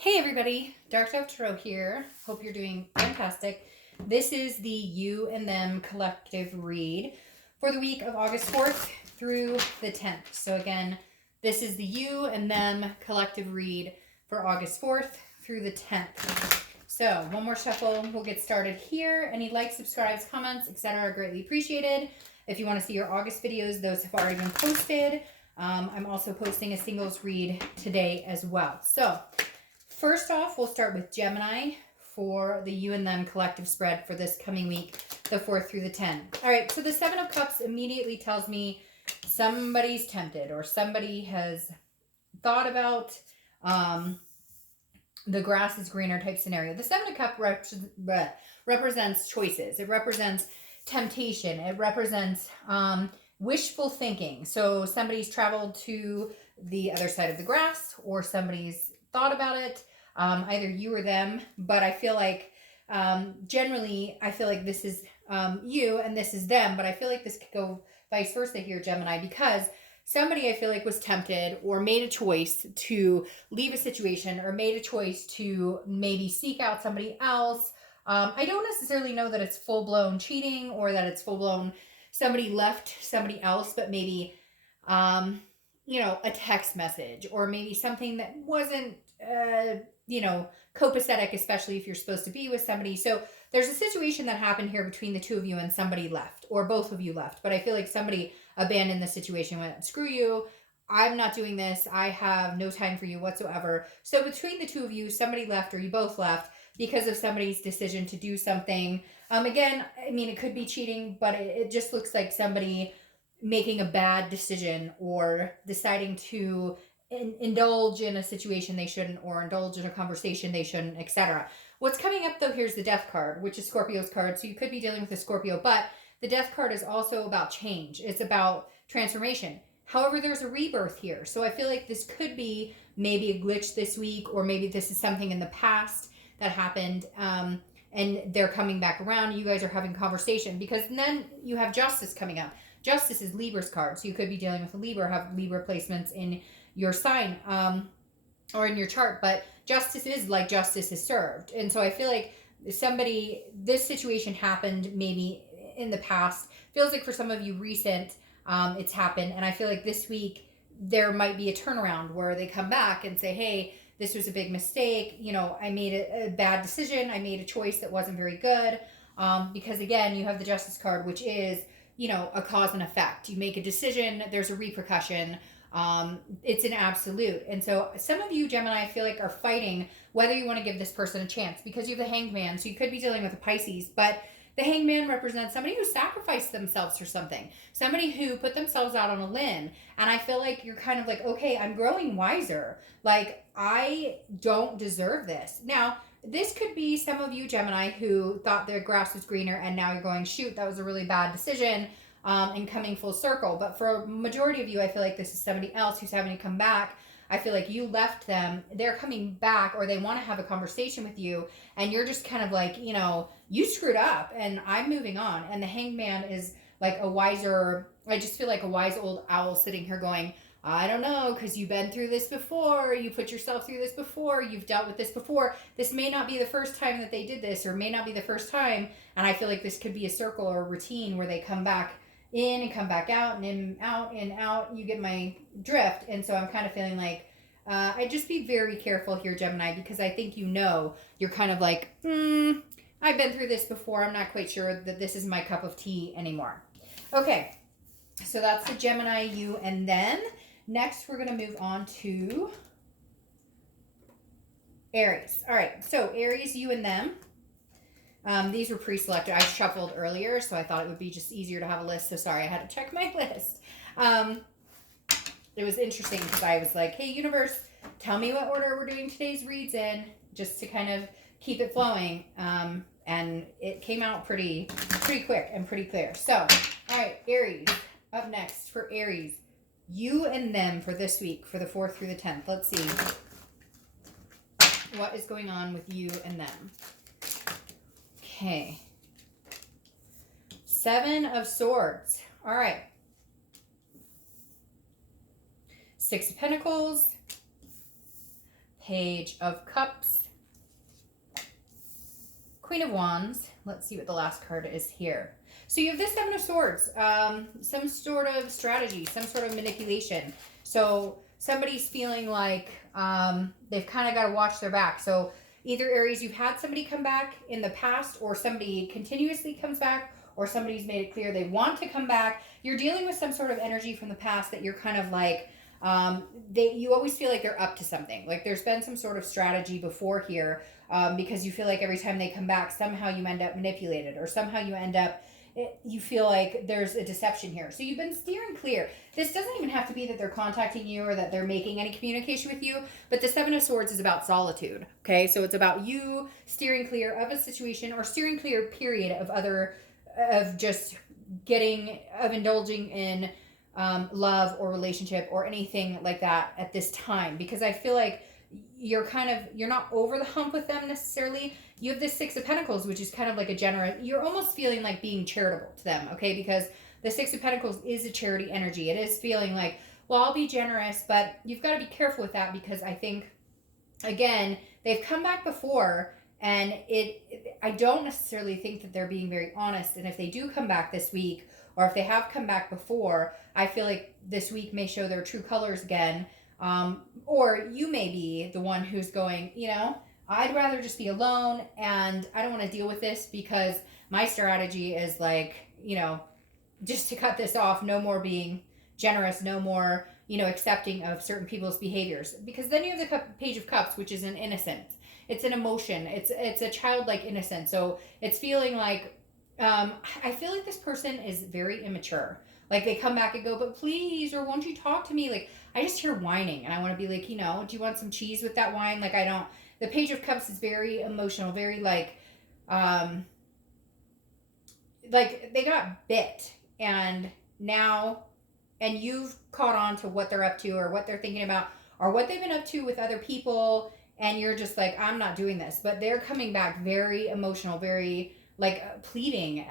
Hey everybody, Dark Dove Tarot here. Hope you're doing fantastic. This is the You and Them collective read for the week of August 4th through the 10th. So again, this is the You and Them collective read for August 4th through the 10th. So one more shuffle, we'll get started here. Any likes, subscribes, comments, etc. are greatly appreciated. If you want to see your August videos, those have already been posted. I'm also posting a singles read today as well. So first off, we'll start with Gemini for the You and Them collective spread for this coming week, the 4th through the 10th. All right, so the 7 of Cups immediately tells me somebody's tempted or somebody has thought about the grass is greener type scenario. The 7 of Cups represents choices. It represents temptation. It represents wishful thinking. So somebody's traveled to the other side of the grass or somebody's thought about it. Either you or them, but I feel like generally I feel like this is you and this is them, but I feel like this could go vice versa here, Gemini, because somebody I feel like was tempted or made a choice to leave a situation or made a choice to maybe seek out somebody else. I don't necessarily know that it's full-blown cheating or that it's full-blown somebody left somebody else, but maybe a text message or maybe something that wasn't copacetic, especially if you're supposed to be with somebody. So there's a situation that happened here between the two of you and somebody left or both of you left. But I feel like somebody abandoned the situation, went, screw you, I'm not doing this. I have no time for you whatsoever. So between the two of you, somebody left or you both left because of somebody's decision to do something. Again, I mean, it could be cheating, but it just looks like somebody making a bad decision or deciding to indulge in a situation they shouldn't or indulge in a conversation they shouldn't, etc. What's coming up though, here's the Death card, which is Scorpio's card. So you could be dealing with a Scorpio, but the Death card is also about change. It's about transformation. However, there's a rebirth here. So I feel like this could be maybe a glitch this week, or maybe this is something in the past that happened and they're coming back around. You guys are having conversation because then you have Justice coming up. Justice is Libra's card. So you could be dealing with a Libra, have Libra placements in your sign or in your chart, but justice is like justice is served. And so I feel like this situation happened maybe in the past, feels like for some of you recent it's happened, and I feel like this week there might be a turnaround where they come back and say, hey, this was a big mistake, I made a bad decision, I made a choice that wasn't very good, because again, you have the Justice card, which is a cause and effect. You make a decision, there's a repercussion. It's an absolute. And so some of you, Gemini, I feel like are fighting whether you want to give this person a chance because you have the Hangman. So you could be dealing with a Pisces, but the Hangman represents somebody who sacrificed themselves for something, somebody who put themselves out on a limb. And I feel like you're kind of like, okay, I'm growing wiser. Like, I don't deserve this. Now, this could be some of you, Gemini, who thought their grass was greener and now you're going, shoot, that was a really bad decision. And coming full circle. But for a majority of you, I feel like this is somebody else who's having to come back. I feel like you left them, they're coming back, or they want to have a conversation with you, and you're just kind of like, you screwed up and I'm moving on. And the Hangman is like I just feel like a wise old owl sitting here going, I don't know, because you've been through this before, you put yourself through this before, you've dealt with this before. This may not be the first time that they did this, or may not be the first time. And I feel like this could be a circle or a routine where they come back in and come back out and in, out and out. You get my drift. And so I'm kind of feeling like I just be very careful here, Gemini, because I think you're kind of like, I've been through this before. I'm not quite sure that this is my cup of tea anymore. Okay, so that's the Gemini, you, and then next we're going to move on to Aries. All right, so Aries, you, and them. These were pre-selected. I shuffled earlier, so I thought it would be just easier to have a list. So sorry, I had to check my list. It was interesting because I was like, hey, universe, tell me what order we're doing today's reads in, just to kind of keep it flowing. And it came out pretty quick and pretty clear. So, all right, Aries, up next for Aries. You and them for this week, for the 4th through the 10th. Let's see. What is going on with you and them? Okay. 7 of Swords. All right. 6 of Pentacles. Page of Cups, Queen of Wands. Let's see what the last card is here. So you have this Seven of Swords, some sort of strategy, some sort of manipulation. So somebody's feeling like they've kind of got to watch their back. So either Aries, you've had somebody come back in the past, or somebody continuously comes back, or somebody's made it clear they want to come back. You're dealing with some sort of energy from the past that you're kind of like, you always feel like they're up to something. Like there's been some sort of strategy before here, because you feel like every time they come back, somehow you end up manipulated, or somehow you end up, you feel like there's a deception here. So you've been steering clear. This doesn't even have to be that they're contacting you or that they're making any communication with you, but the Seven of Swords is about solitude. Okay, so it's about you steering clear of a situation, or steering clear, period, of just indulging in love or relationship or anything like that at this time, because I feel like you're not over the hump with them necessarily. You have this Six of Pentacles, which is kind of like a generous, you're almost feeling like being charitable to them, okay? Because the Six of Pentacles is a charity energy. It is feeling like, well, I'll be generous, but you've got to be careful with that, because I think, again, they've come back before, and I don't necessarily think that they're being very honest. And if they do come back this week, or if they have come back before, I feel like this week may show their true colors again. Or you may be the one who's going, I'd rather just be alone, and I don't want to deal with this, because my strategy is like, just to cut this off, no more being generous, no more, accepting of certain people's behaviors. Because then you have the Page of Cups, which is an innocence. It's an emotion. It's a childlike innocence. So it's feeling like, I feel like this person is very immature. Like they come back and go, but please, or won't you talk to me? Like I just hear whining, and I want to be like, do you want some cheese with that wine? Like the Page of Cups is very emotional, very like they got bit, and you've caught on to what they're up to, or what they're thinking about, or what they've been up to with other people, and you're just like, I'm not doing this. But they're coming back very emotional, very like pleading.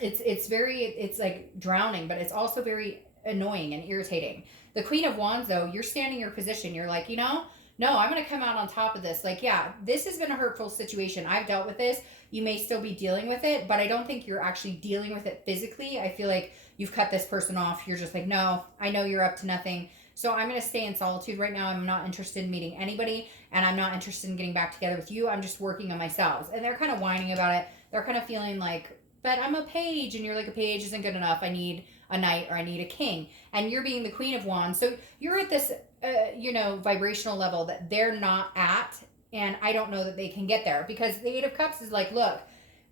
It's like drowning, but it's also very annoying and irritating. The Queen of Wands, though, you're standing your position. You're like, no, I'm going to come out on top of this. Like, yeah, this has been a hurtful situation. I've dealt with this. You may still be dealing with it, but I don't think you're actually dealing with it physically. I feel like you've cut this person off. You're just like, no, I know you're up to nothing. So I'm going to stay in solitude right now. I'm not interested in meeting anybody, and I'm not interested in getting back together with you. I'm just working on myself. And they're kind of whining about it. They're kind of feeling like, but I'm a page, and you're like, a page isn't good enough. I need a knight, or I need a king. And you're being the Queen of Wands. So you're at this, vibrational level that they're not at. And I don't know that they can get there, because the Eight of Cups is like, look,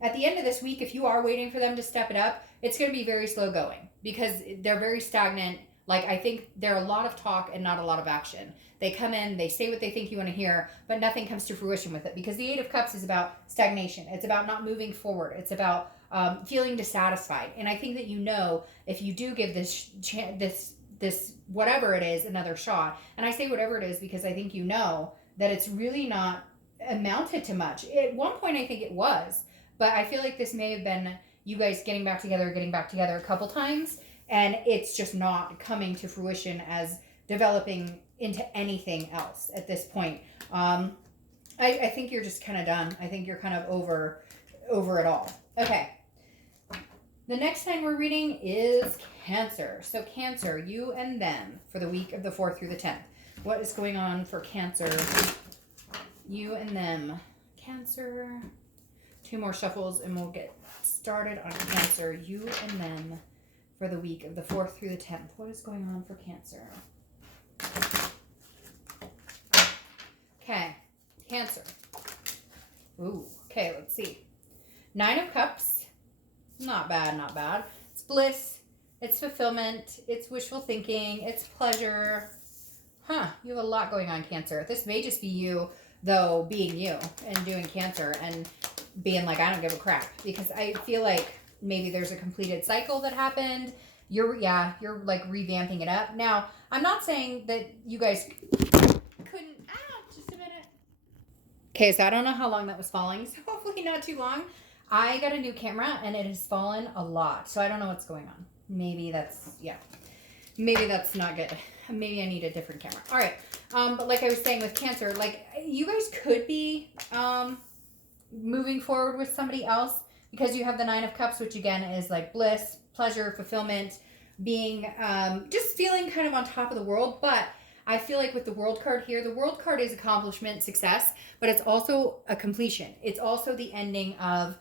at the end of this week, if you are waiting for them to step it up, it's going to be very slow going, because they're very stagnant. Like, I think there are a lot of talk and not a lot of action. They come in, they say what they think you want to hear, but nothing comes to fruition with it, because the Eight of Cups is about stagnation. It's about not moving forward. It's about feeling dissatisfied. And I think that, if you do give this whatever it is another shot, and I say whatever it is because I think that it's really not amounted to much. At one point I think it was, but I feel like this may have been you guys getting back together a couple times, and it's just not coming to fruition as developing into anything else at this point. I think you're just kind of done. I think you're kind of over it all. Okay. The next sign we're reading is Cancer. So Cancer, you and them for the week of the 4th through the 10th. What is going on for Cancer? You and them. Cancer. 2 more shuffles and we'll get started on Cancer. You and them for the week of the 4th through the 10th. What is going on for Cancer? Okay. Cancer. Ooh. Okay, let's see. 9 of Cups. Not bad, not bad. It's bliss. It's fulfillment. It's wishful thinking. It's pleasure. You have a lot going on, Cancer. This may just be you, though, being you and doing Cancer and being like, I don't give a crap. Because I feel like maybe there's a completed cycle that happened. You're like revamping it up. Now, I'm not saying that you guys couldn't... just a minute. Okay, so I don't know how long that was falling. So hopefully not too long. I got a new camera and it has fallen a lot. So I don't know what's going on. Maybe that's not good. Maybe I need a different camera. All right. But like I was saying with Cancer, like you guys could be moving forward with somebody else because you have the Nine of Cups, which again is like bliss, pleasure, fulfillment, being just feeling kind of on top of the world. But I feel like with the World card here, the World card is accomplishment, success, but it's also a completion. It's also the ending of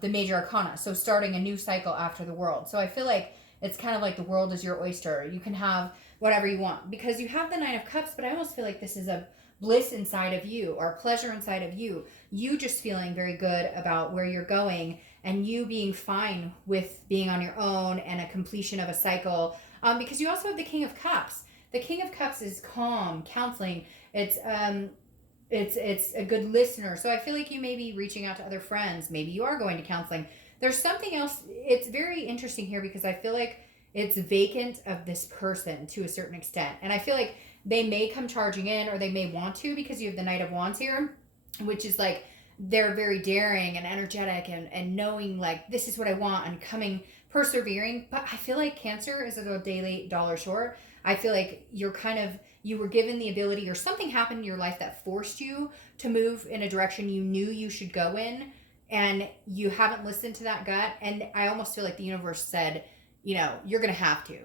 the major arcana. So starting a new cycle after the World. So I feel like it's kind of like the world is your oyster. You can have whatever you want because you have the Nine of Cups, but I almost feel like this is a bliss inside of you or pleasure inside of you. You just feeling very good about where you're going and you being fine with being on your own and a completion of a cycle. Because you also have the King of Cups. The King of Cups is calm, counseling. It's a good listener. So I feel like you may be reaching out to other friends. Maybe you are going to counseling. There's something else. It's very interesting here because I feel like it's vacant of this person to a certain extent. And I feel like they may come charging in or they may want to because you have the Knight of Wands here, which is like they're very daring and energetic and knowing like this is what I want and coming, persevering. But I feel like Cancer is a daily dollar short. I feel like you were given the ability or something happened in your life that forced you to move in a direction you knew you should go in and you haven't listened to that gut. And I almost feel like the universe said, you're going to have to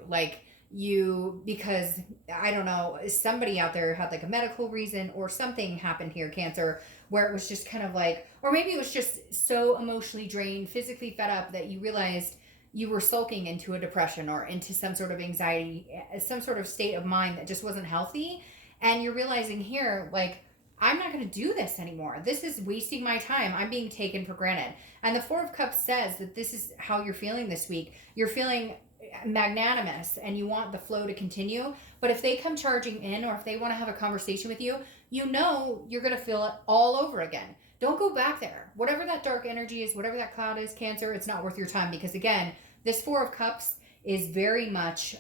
because I don't know, somebody out there had like a medical reason or something happened here, Cancer, where it was just kind of like, or maybe it was just so emotionally drained, physically fed up that you realized you were sulking into a depression or into some sort of anxiety, some sort of state of mind that just wasn't healthy. And you're realizing here, like, I'm not going to do this anymore. This is wasting my time. I'm being taken for granted. And the Four of Cups says that this is how you're feeling this week. You're feeling magnanimous and you want the flow to continue. But if they come charging in or if they want to have a conversation with you, you're going to feel it all over again. Don't go back there. Whatever that dark energy is, whatever that cloud is, Cancer, it's not worth your time because, again, this Four of Cups is very much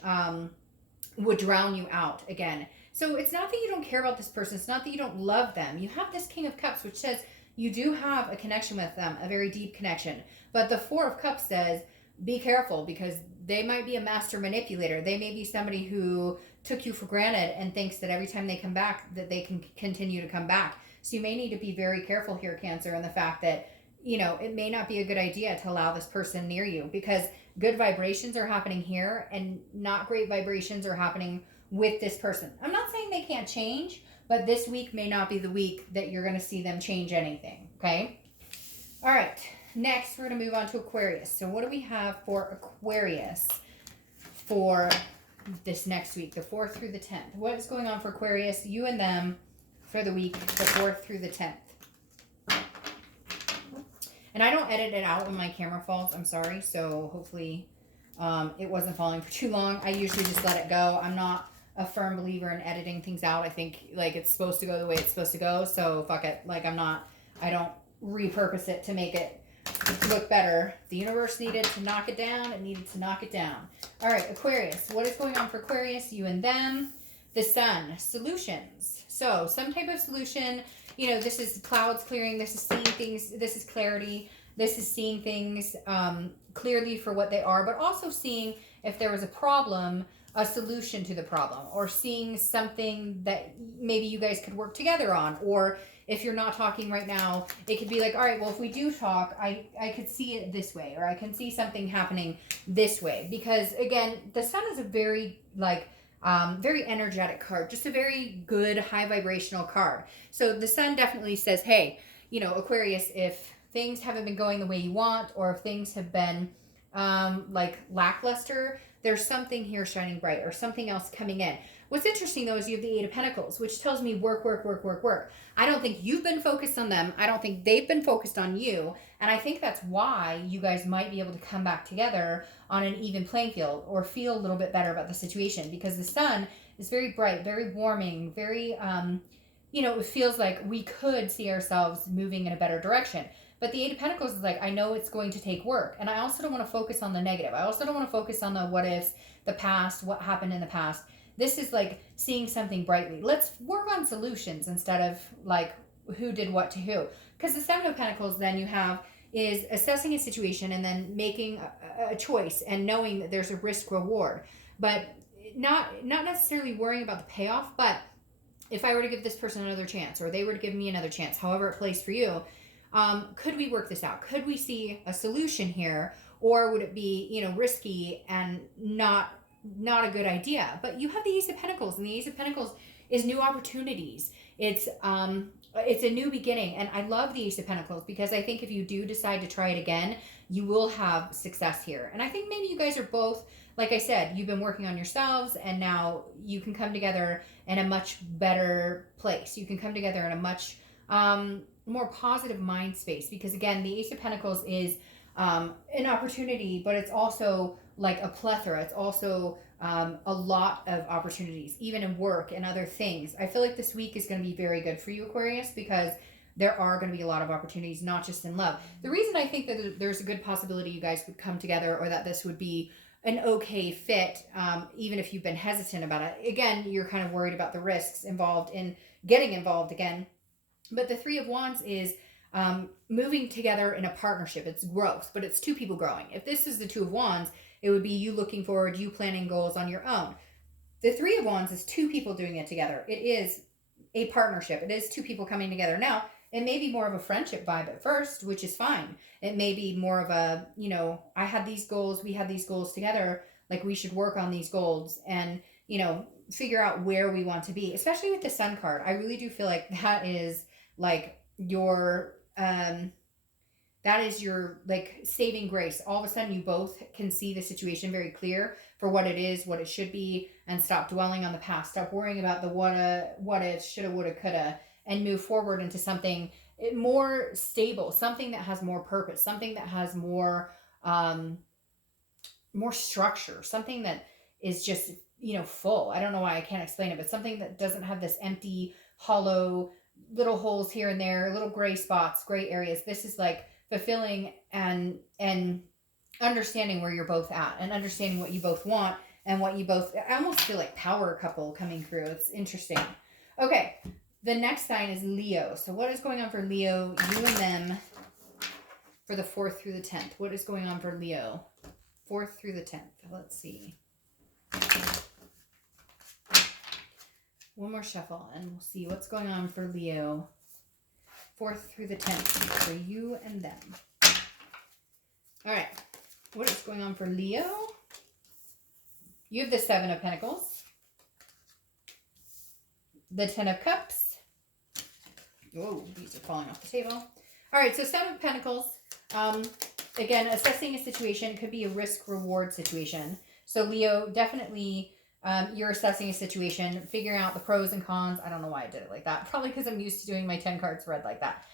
would drown you out again. So it's not that you don't care about this person. It's not that you don't love them. You have this King of Cups, which says you do have a connection with them, a very deep connection. But the Four of Cups says be careful because they might be a master manipulator. They may be somebody who took you for granted and thinks that every time they come back that they can continue to come back. So you may need to be very careful here, Cancer, and the fact that, it may not be a good idea to allow this person near you because good vibrations are happening here and not great vibrations are happening with this person. I'm not saying they can't change, but this week may not be the week that you're going to see them change anything, okay? All right, next we're going to move on to Aquarius. So what do we have for Aquarius for this next week, the 4th through the 10th? What is going on for Aquarius, you and them, for the week, the 4th through the 10th? And I don't edit it out when my camera falls. I'm sorry. So hopefully it wasn't falling for too long. I usually just let it go. I'm not a firm believer in editing things out. I think like it's supposed to go the way it's supposed to go. So fuck it. Like I don't repurpose it to make it look better. The universe needed to knock it down. It needed to knock it down. All right, Aquarius. What is going on for Aquarius? You and them. The Sun. Solutions. So some type of solution. This is clouds clearing. This is seeing things. This is clarity. This is seeing things clearly for what they are, but also seeing if there was a problem, a solution to the problem, or seeing something that maybe you guys could work together on. Or if you're not talking right now, it could be like, all right, well, if we do talk, I could see it this way, or I can see something happening this way. Because again, the Sun is a very very energetic card, just a very good high vibrational card. So the Sun definitely says, hey, Aquarius, if things haven't been going the way you want, or if things have been lackluster, there's something here shining bright or something else coming in. What's interesting though is you have the Eight of Pentacles, which tells me work, work, work, work, work. I don't think you've been focused on them. I don't think they've been focused on you. And I think that's why you guys might be able to come back together on an even playing field or feel a little bit better about the situation, because the Sun is very bright, very warming, very, it feels like we could see ourselves moving in a better direction. But the Eight of Pentacles is like, I know it's going to take work. And I also don't want to focus on the negative. I also don't want to focus on the what ifs, the past, what happened in the past. This is like seeing something brightly. Let's work on solutions instead of like who did what to who. Because the Seven of Pentacles then you have is assessing a situation and then making a choice and knowing that there's a risk reward. But not necessarily worrying about the payoff, but if I were to give this person another chance, or they were to give me another chance, however it plays for you, could we work this out? Could we see a solution here? Or would it be, you know, risky and not a good idea? But you have the Ace of Pentacles, and the Ace of Pentacles is new opportunities. It's a new beginning. And I love the Ace of Pentacles because I think if you do decide to try it again, you will have success here. And I think maybe you guys are both, like I said, you've been working on yourselves, and now you can come together in a much better place. You can come together in a much more positive mind space, because again, the Ace of Pentacles is an opportunity, but it's also like a plethora. It's also a lot of opportunities, even in work and other things. I feel like this week is going to be very good for you, Aquarius, because there are going to be a lot of opportunities, not just in love. The reason I think that there's a good possibility you guys would come together, or that this would be an okay fit, even if you've been hesitant about it. Again, you're kind of worried about the risks involved in getting involved again. But the Three of Wands is moving together in a partnership. It's growth, but it's two people growing. If this is the Two of Wands, it would be you looking forward, you planning goals on your own. The Three of Wands is two people doing it together. It is a partnership. It is two people coming together. Now, it may be more of a friendship vibe at first, which is fine. It may be more of a, you know, I had these goals, we had these goals together, like we should work on these goals and, you know, figure out where we want to be, especially with the Sun card. I really do feel like that is like your, like saving grace. All of a sudden you both can see the situation very clear for what it is, what it should be, and stop dwelling on the past. Stop worrying about the what if, shoulda, woulda, coulda, and move forward into something more stable, something that has more purpose, something that has more structure, something that is just, you know, full. I don't know why I can't explain it, but something that doesn't have this empty, hollow, little holes here and there, little gray spots, gray areas. This is like fulfilling and understanding where you're both at, and understanding what you both want and what you both, I almost feel like power couple coming through. It's interesting. Okay. The next sign is Leo. So what is going on for Leo, you and them, for the 4th through the 10th? What is going on for Leo, 4th through the 10th? Let's see. One more shuffle, and we'll see what's going on for Leo, 4th through the 10th, for you and them. All right. What is going on for Leo? You have the 7 of Pentacles, the 10 of Cups. Whoa, these are falling off the table. All right, so 7 of Pentacles. Again, assessing a situation. Could be a risk-reward situation. So Leo, definitely you're assessing a situation, figuring out the pros and cons. I don't know why I did it like that. Probably because I'm used to doing my 10 cards read like that.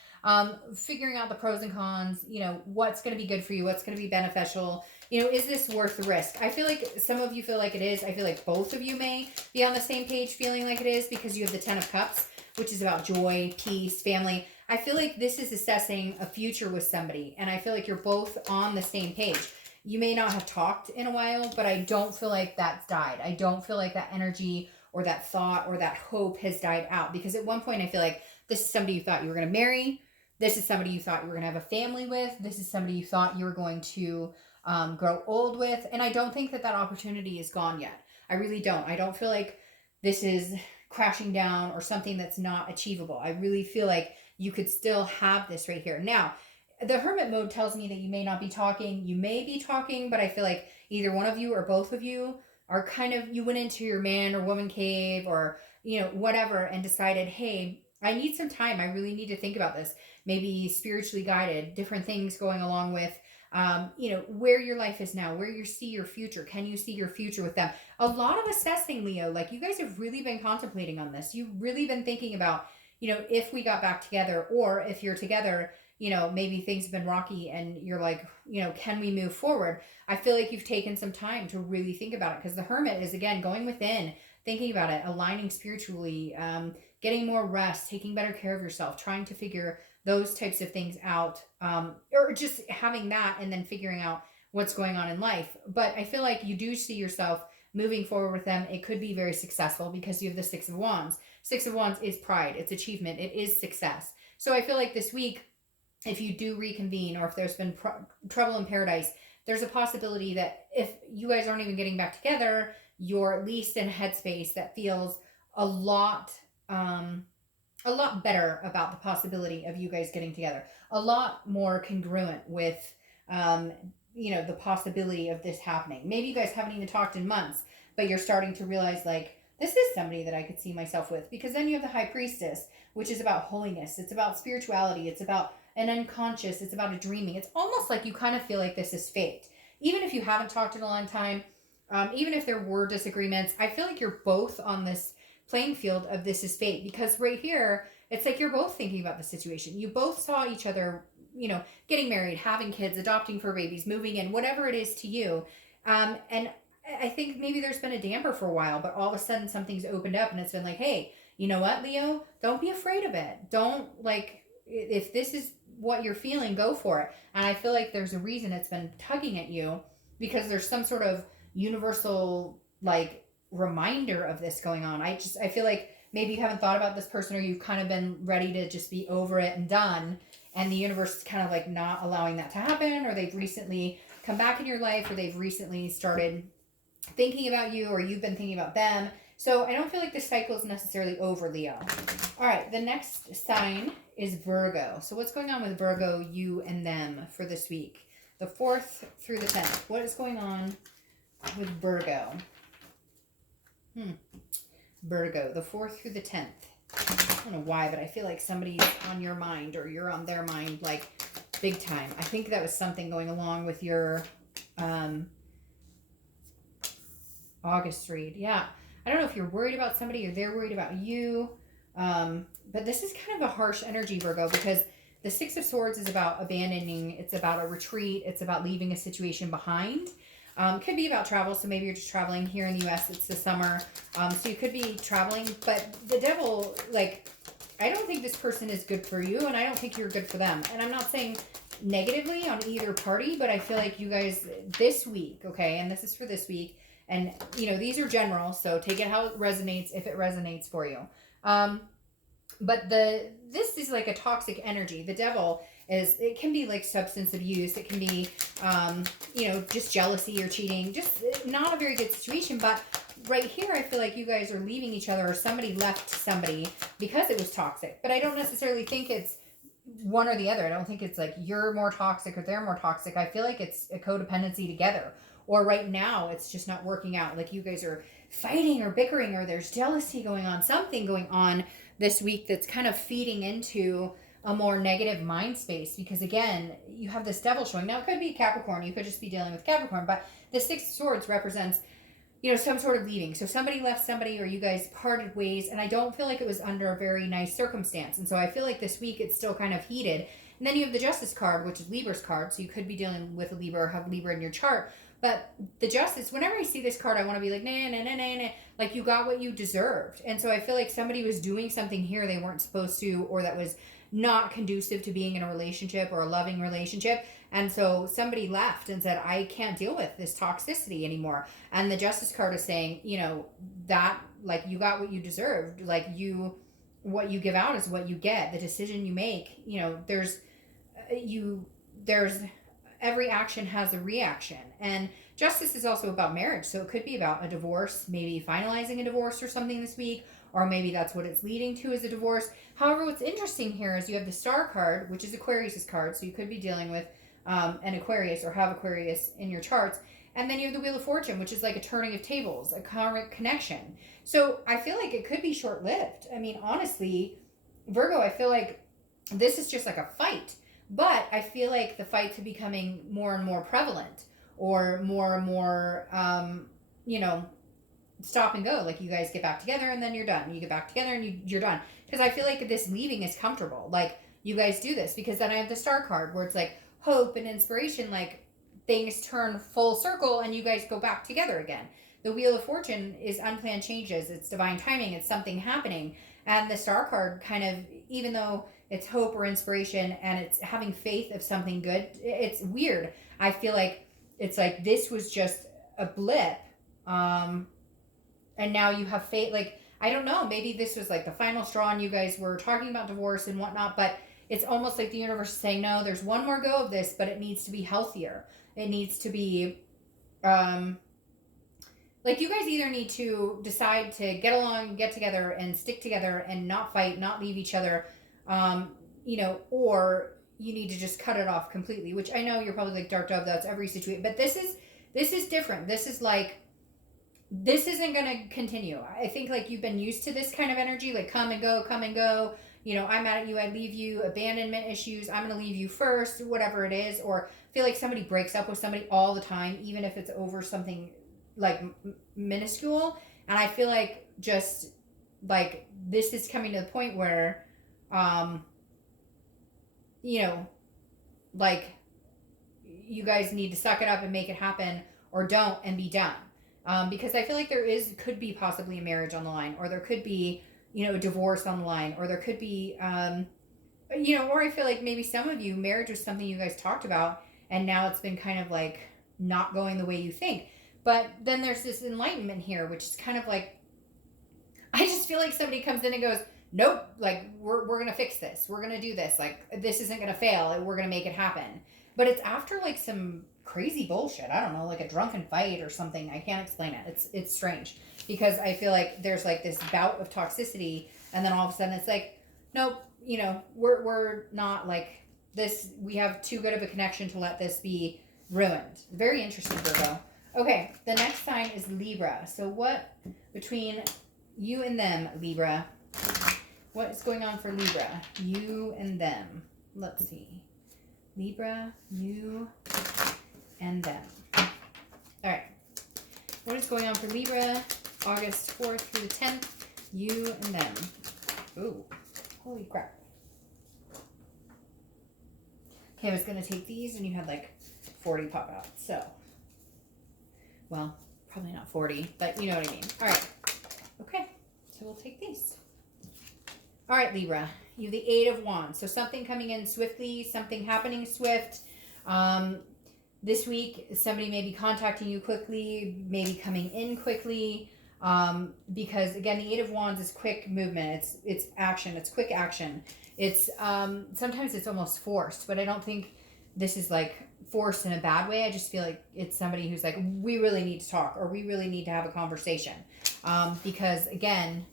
Figuring out the pros and cons, you know, what's going to be good for you, what's going to be beneficial. You know, is this worth the risk? I feel like some of you feel like it is. I feel like both of you may be on the same page feeling like it is, because you have the 10 of Cups, which is about joy, peace, family. I feel like this is assessing a future with somebody, and I feel like you're both on the same page. You may not have talked in a while, but I don't feel like that's died. I don't feel like that energy or that thought or that hope has died out, because at one point I feel like this is somebody you thought you were going to marry. This is somebody you thought you were going to have a family with. This is somebody you thought you were going to grow old with. And I don't think that that opportunity is gone yet. I really don't. I don't feel like this is crashing down or something that's not achievable. I really feel like you could still have this right here. Now, the Hermit mode tells me that you may not be talking. You may be talking, but I feel like either one of you or both of you are kind of, you went into your man or woman cave or, you know, whatever, and decided, hey, I need some time. I really need to think about this. Maybe spiritually guided, different things going along with, you know, where your life is now, where you see your future. Can you see your future with them? A lot of assessing, Leo. Like, you guys have really been contemplating on this. You've really been thinking about, you know, if we got back together, or if you're together, you know, maybe things have been rocky and you're like, you know, can we move forward? I feel like you've taken some time to really think about it, because the Hermit is, again, going within, thinking about it, aligning spiritually, getting more rest, taking better care of yourself, trying to figure those types of things out, or just having that and then figuring out what's going on in life. But I feel like you do see yourself moving forward with them. It could be very successful because you have the 6 of Wands. 6 of Wands is pride. It's achievement. It is success. So I feel like this week, if you do reconvene, or if there's been trouble in paradise, there's a possibility that if you guys aren't even getting back together, you're at least in a headspace that feels a lot a lot better about the possibility of you guys getting together. A lot more congruent with, um, the possibility of this happening. Maybe you guys haven't even talked in months, but you're starting to realize, like, this is somebody that I could see myself with. Because then you have the High Priestess, which is about holiness. It's about spirituality. It's about an unconscious. It's about a dreaming. It's almost like you kind of feel like this is fate. Even if you haven't talked in a long time, even if there were disagreements, I feel like you're both on this playing field of this is fate, because right here it's like you're both thinking about the situation. You both saw each other, getting married, having kids, adopting for babies, moving in, whatever it is to you. And I think maybe there's been a damper for a while, but all of a sudden something's opened up and it's been like, hey, you know what, Leo, don't be afraid of it. Don't, like, if this is what you're feeling, go for it. And I feel like there's a reason it's been tugging at you, because there's some sort of universal, like, reminder of this going on. I feel like maybe you haven't thought about this person, or you've kind of been ready to just be over it and done, and the universe is kind of like not allowing that to happen, or they've recently come back in your life, or they've recently started thinking about you, or you've been thinking about them. So I don't feel like this cycle is necessarily over, Leo. All right, the next sign is Virgo. So what's going on with Virgo, you and them, for this week? The 4th through the 10th. What is going on with Virgo? Virgo, the 4th through the 10th. I don't know why, but I feel like somebody's on your mind, or you're on their mind, like, big time. I think that was something going along with your August read. Yeah. I don't know if you're worried about somebody or they're worried about you. But this is kind of a harsh energy, Virgo, because the 6 of Swords is about abandoning. It's about a retreat. It's about leaving a situation behind. Could be about travel, so maybe you're just traveling here in the U.S. It's the summer, so you could be traveling. But the Devil, like, I don't think this person is good for you, and I don't think you're good for them. And I'm not saying negatively on either party, but I feel like you guys this week, okay, and this is for this week, and, these are general, so take it how it resonates, if it resonates for you. But this is like a toxic energy. The Devil it can be like substance abuse. It can be, just jealousy or cheating. Just not a very good situation. But right here, I feel like you guys are leaving each other, or somebody left somebody because it was toxic. But I don't necessarily think it's one or the other. I don't think it's like you're more toxic or they're more toxic. I feel like it's a codependency together. Or right now, it's just not working out. Like you guys are fighting or bickering, or there's jealousy going on, something going on this week that's kind of feeding into a more negative mind space. Because again, you have this Devil showing. Now it could be Capricorn. You could just be dealing with Capricorn. But the 6 of Swords represents, some sort of leaving. So somebody left somebody, or you guys parted ways. And I don't feel like it was under a very nice circumstance. And so I feel like this week it's still kind of heated. And then you have the Justice card, which is Libra's card. So you could be dealing with a Libra or have Libra in your chart. But the Justice, whenever I see this card, I want to be like, nah. Like, you got what you deserved. And so I feel like somebody was doing something here they weren't supposed to, or that was not conducive to being in a relationship or a loving relationship. And so somebody left and said, I can't deal with this toxicity anymore. And the Justice card is saying, that, like, you got what you deserved. Like, what you give out is what you get. The decision you make, there's every action has a reaction. And Justice is also about marriage. So it could be about a divorce, maybe finalizing a divorce or something this week, or maybe that's what it's leading to, is a divorce. However, what's interesting here is you have the Star card, which is Aquarius's card. So you could be dealing with an Aquarius, or have Aquarius in your charts. And then you have the Wheel of Fortune, which is like a turning of tables, a karmic connection. So I feel like it could be short-lived. I mean, honestly, Virgo, I feel like this is just like a fight. But I feel like the fights are becoming more and more prevalent, or more and more, stop and go. Like, you guys get back together and then you're done. You get back together and you're done. Because I feel like this leaving is comfortable. Like, you guys do this. Because then I have the Star card, where it's like hope and inspiration. Like, things turn full circle and you guys go back together again. The Wheel of Fortune is unplanned changes. It's divine timing. It's something happening. And the Star card kind of, even though it's hope or inspiration and it's having faith of something good, it's weird. I feel like it's like this was just a blip. And now you have faith. Like, I don't know. Maybe this was like the final straw and you guys were talking about divorce and whatnot. But it's almost like the universe is saying, no, there's one more go of this, but it needs to be healthier. It needs to be like, you guys either need to decide to get along, get together, and stick together and not fight, not leave each other, you know, or you need to just cut it off completely, which I know you're probably like, Dark Dove, that's every situation. But this is different. This is like, this isn't going to continue. I think like you've been used to this kind of energy, like come and go. You know, I'm mad at you, I leave you, abandonment issues, I'm going to leave you first, whatever it is. Or feel like somebody breaks up with somebody all the time, even if it's over something like minuscule. And I feel like just like this is coming to the point where, you know, like you guys need to suck it up and make it happen, or don't and be done. Because I feel like could be possibly a marriage on the line, or there could be, you know, a divorce on the line, or there could be, you know, or I feel like maybe some of you, marriage was something you guys talked about, and now it's been kind of like not going the way you think. But then there's this enlightenment here, which is kind of like, I just feel like somebody comes in and goes, nope, like we're going to fix this. We're going to do this. Like this isn't going to fail. We're going to make it happen. But it's after like some crazy bullshit. I don't know, like a drunken fight or something. I can't explain it. It's strange, because I feel like there's like this bout of toxicity, and then all of a sudden it's like, nope, you know, we're not like this. We have too good of a connection to let this be ruined. Very interesting, Virgo. Okay, the next sign is Libra. So what between you and them, Libra? What is going on for Libra? You and them. Let's see. Libra, you and them. All right. What is going on for Libra? August 4th through the 10th. You and them. Ooh. Holy crap. Okay, I was going to take these, and you had like 40 pop out. So, well, probably not 40, but you know what I mean. All right. Okay. So we'll take these. All right, Libra, you have the Eight of Wands. So something coming in swiftly, something happening swift. This week, somebody may be contacting you quickly, maybe coming in quickly. Because again, the Eight of Wands is quick movement. It's action. It's quick action. It's sometimes it's almost forced, but I don't think this is like forced in a bad way. I just feel like it's somebody who's like, we really need to talk, or we really need to have a conversation. Because again,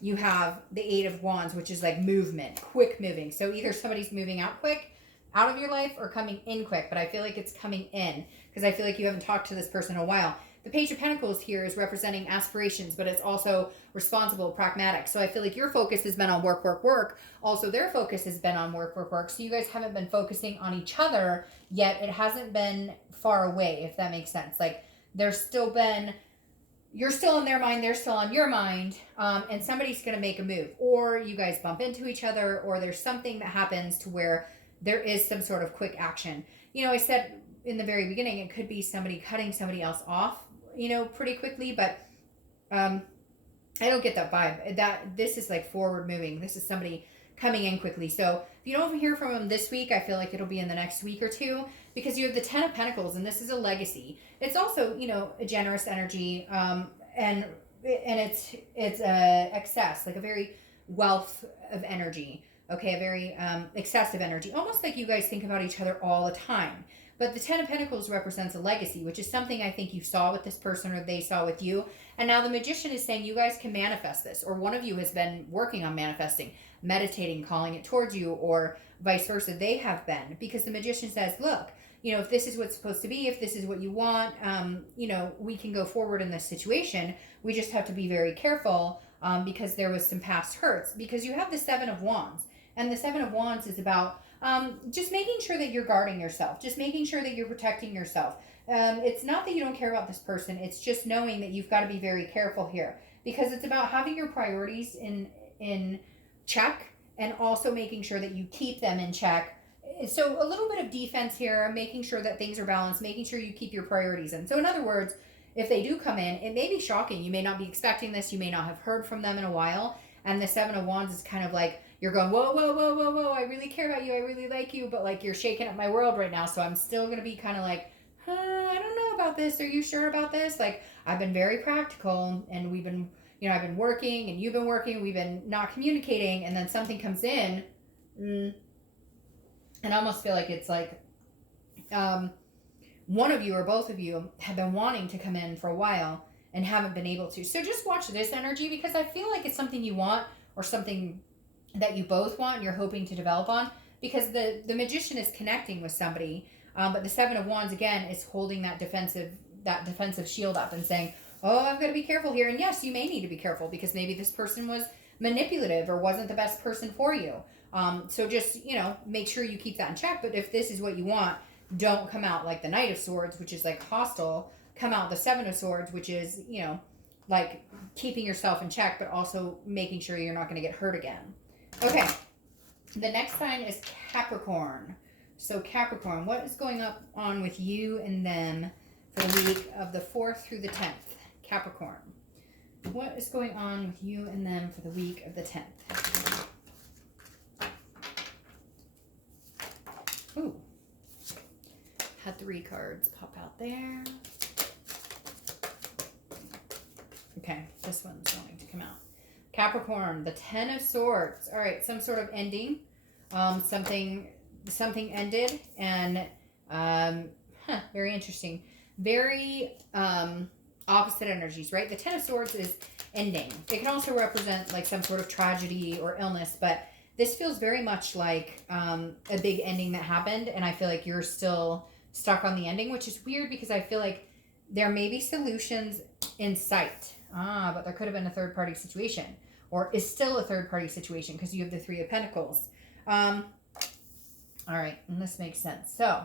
you have the Eight of Wands, which is like movement, quick moving. So either somebody's moving out quick, out of your life, or coming in quick. But I feel like it's coming in, because I feel like you haven't talked to this person in a while. The Page of Pentacles here is representing aspirations, but it's also responsible, pragmatic. So I feel like your focus has been on work, work, work. Also, their focus has been on work, work, work. So you guys haven't been focusing on each other, yet it hasn't been far away, if that makes sense. Like, there's still been... You're still in their mind, they're still on your mind, and somebody's going to make a move. Or you guys bump into each other, or there's something that happens to where there is some sort of quick action. You know, I said in the very beginning, it could be somebody cutting somebody else off, you know, pretty quickly, but I don't get that vibe. That this is like forward moving. This is somebody coming in quickly. So if you don't hear from them this week, I feel like it'll be in the next week or two, because you have the Ten of Pentacles, and this is a legacy. It's also, you know, a generous energy, and it's excess, like a very wealth of energy. Okay, a very excessive energy, almost like you guys think about each other all the time. But the Ten of Pentacles represents a legacy, which is something I think you saw with this person, or they saw with you. And now the Magician is saying you guys can manifest this, or one of you has been working on manifesting, meditating, calling it towards you, or vice versa. They have been, because the Magician says, look, you know, if this is what's supposed to be, if this is what you want, you know, we can go forward in this situation. We just have to be very careful, because there was some past hurts. Because you have the Seven of Wands, and the Seven of Wands is about just making sure that you're guarding yourself, just making sure that you're protecting yourself. It's not that you don't care about this person. It's just knowing that you've got to be very careful here, because it's about having your priorities in check, and also making sure that you keep them in check. So a little bit of defense here, making sure that things are balanced, making sure you keep your priorities in. So in other words, if they do come in, it may be shocking. You may not be expecting this. You may not have heard from them in a while. And the Seven of Wands is kind of like, you're going, whoa, whoa, whoa, whoa, whoa, I really care about you. I really like you. But like, you're shaking up my world right now. So I'm still going to be kind of like, I don't know about this. Are you sure about this? Like, I've been very practical, and we've been, you know, I've been working, and you've been working. We've been not communicating. And then something comes in. And I almost feel like it's like, one of you or both of you have been wanting to come in for a while and haven't been able to. So just watch this energy, because I feel like it's something you want, or something that you both want and you're hoping to develop on, because the Magician is connecting with somebody, but the Seven of Wands, again, is holding that defensive shield up and saying, oh, I've got to be careful here. And yes, you may need to be careful, because maybe this person was manipulative or wasn't the best person for you. So just, make sure you keep that in check. But if this is what you want, don't come out like the Knight of Swords, which is like hostile. Come out the Seven of Swords, which is, like keeping yourself in check, but also making sure you're not going to get hurt again. Okay. The next sign is Capricorn. So Capricorn, what is going on with you and them for the week of the 4th through the 10th? Capricorn, what is going on with you and them for the week of the 10th? Ooh. Had 3 cards pop out there. Okay, this one's wanting to come out. Capricorn, the 10 of Swords. All right, some sort of ending. Something ended, and very interesting. Very opposite energies, right? The 10 of Swords is ending. It can also represent like some sort of tragedy or illness, but this feels very much like a big ending that happened, and I feel like you're still stuck on the ending, which is weird, because I feel like there may be solutions in sight. But there could have been a third-party situation, or is still a third-party situation, because you have the 3 of Pentacles. All right, and this makes sense. So,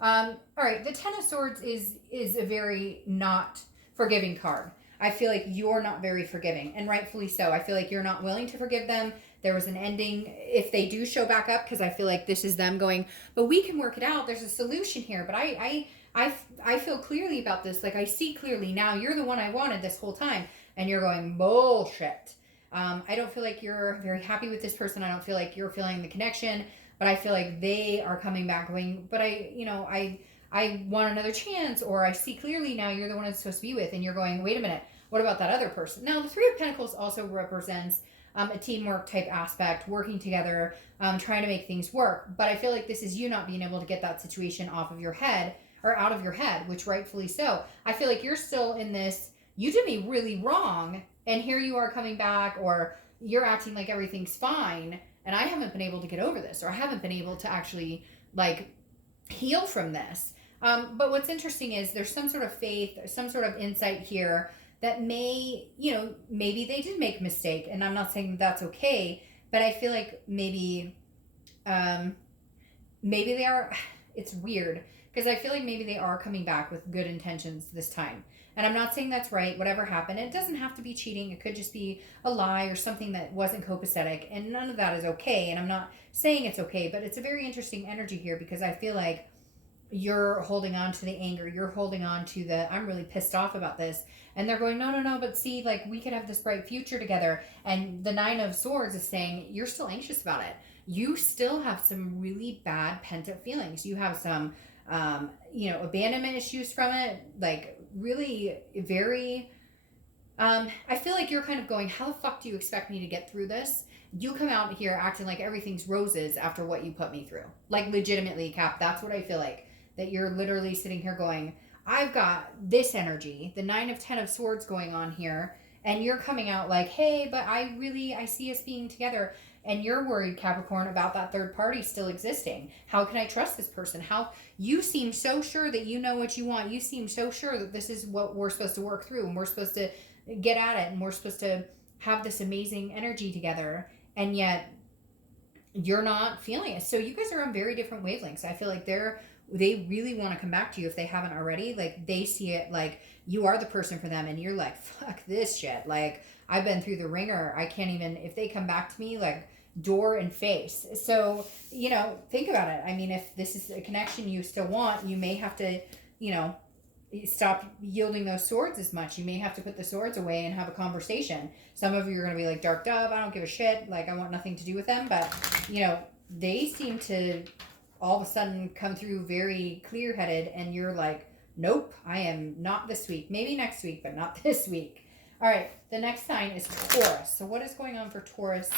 all right, the 10 of Swords is a very not forgiving card. I feel like you're not very forgiving, and rightfully so. I feel like you're not willing to forgive them. There was an ending. If they do show back up, because I feel like this is them going, but we can work it out. There's a solution here. But I feel clearly about this. Like, I see clearly now. You're the one I wanted this whole time, and you're going, bullshit. I don't feel like you're very happy with this person. I don't feel like you're feeling the connection, but I feel like they are coming back going, but I want another chance, or I see clearly now you're the one I'm supposed to be with, and you're going, wait a minute, what about that other person? Now, the 3 of Pentacles also represents a teamwork type aspect, working together, trying to make things work. But I feel like this is you not being able to get that situation off of your head, or out of your head, which rightfully so. I feel like you're still in this, you did me really wrong, and here you are coming back, or you're acting like everything's fine, and I haven't been able to get over this, or I haven't been able to actually like heal from this. But what's interesting is there's some sort of faith, some sort of insight here that may, maybe they did make a mistake, and I'm not saying that's okay, but I feel like maybe they are, it's weird, because I feel like maybe they are coming back with good intentions this time. And I'm not saying that's right, whatever happened. It doesn't have to be cheating. It could just be a lie or something that wasn't copacetic, and none of that is okay. And I'm not saying it's okay, but it's a very interesting energy here, because I feel like you're holding on to the anger. You're holding on to the, I'm really pissed off about this. And they're going, no, but see, like, we could have this bright future together. And the 9 of Swords is saying, you're still anxious about it. You still have some really bad pent-up feelings. You have some, abandonment issues from it. Like, really very, I feel like you're kind of going, how the fuck do you expect me to get through this? You come out here acting like everything's roses after what you put me through. Like, legitimately, Cap, that's what I feel like. That you're literally sitting here going, I've got this energy, the 9 of 10 of Swords going on here, and you're coming out like, hey, but I see us being together, and you're worried, Capricorn, about that third party still existing. How can I trust this person? How you seem so sure that you know what you want. You seem so sure that this is what we're supposed to work through, and we're supposed to get at it, and we're supposed to have this amazing energy together, and yet you're not feeling it. So you guys are on very different wavelengths. I feel like they really want to come back to you if they haven't already. Like, they see it like you are the person for them, and you're like, fuck this shit. Like, I've been through the ringer. I can't even, if they come back to me, like, door and face. So, think about it. I mean, if this is a connection you still want, you may have to, stop yielding those swords as much. You may have to put the swords away and have a conversation. Some of you are going to be like, Dark Dove, I don't give a shit. Like, I want nothing to do with them. But, they seem to all of a sudden come through very clear-headed, and you're like, nope, I am not this week. Maybe next week, but not this week. All right, the next sign is Taurus. So what is going on for Taurus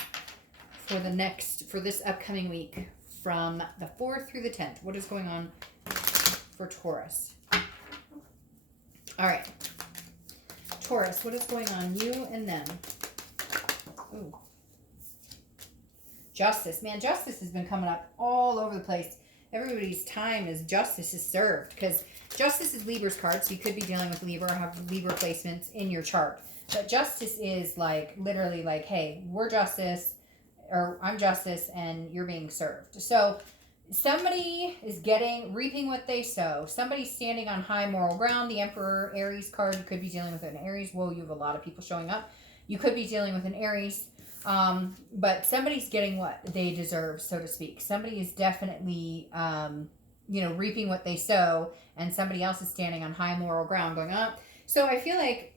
for this upcoming week from the 4th through the 10th? What is going on for Taurus. All right. Taurus, what is going on? You and them. Ooh. Justice. Man, justice has been coming up all over the place. Everybody's time is justice is served, because justice is Libra's card, so you could be dealing with Libra or have Libra placements in your chart. But justice is like literally like, hey, we're justice, or I'm justice, and you're being served. So somebody is reaping what they sow. Somebody's standing on high moral ground. The Emperor, Aries card, you could be dealing with an Aries. Whoa, you have a lot of people showing up. You could be dealing with an Aries. But somebody's getting what they deserve, so to speak. Somebody is definitely, reaping what they sow, and somebody else is standing on high moral ground going up. So I feel like,